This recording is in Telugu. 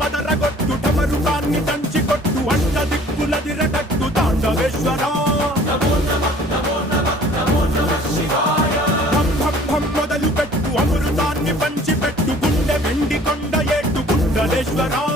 మదరగొట్టు ఢమరుకాన్ని దంచి కొట్టు అంట దిక్కులదిరగట్టు తాండవేశ్వర మొదలు పెట్టు అమృతాన్ని పంచి పెట్టు గుండె వెండి కొండ ఏట్టు గుండలేశ్వర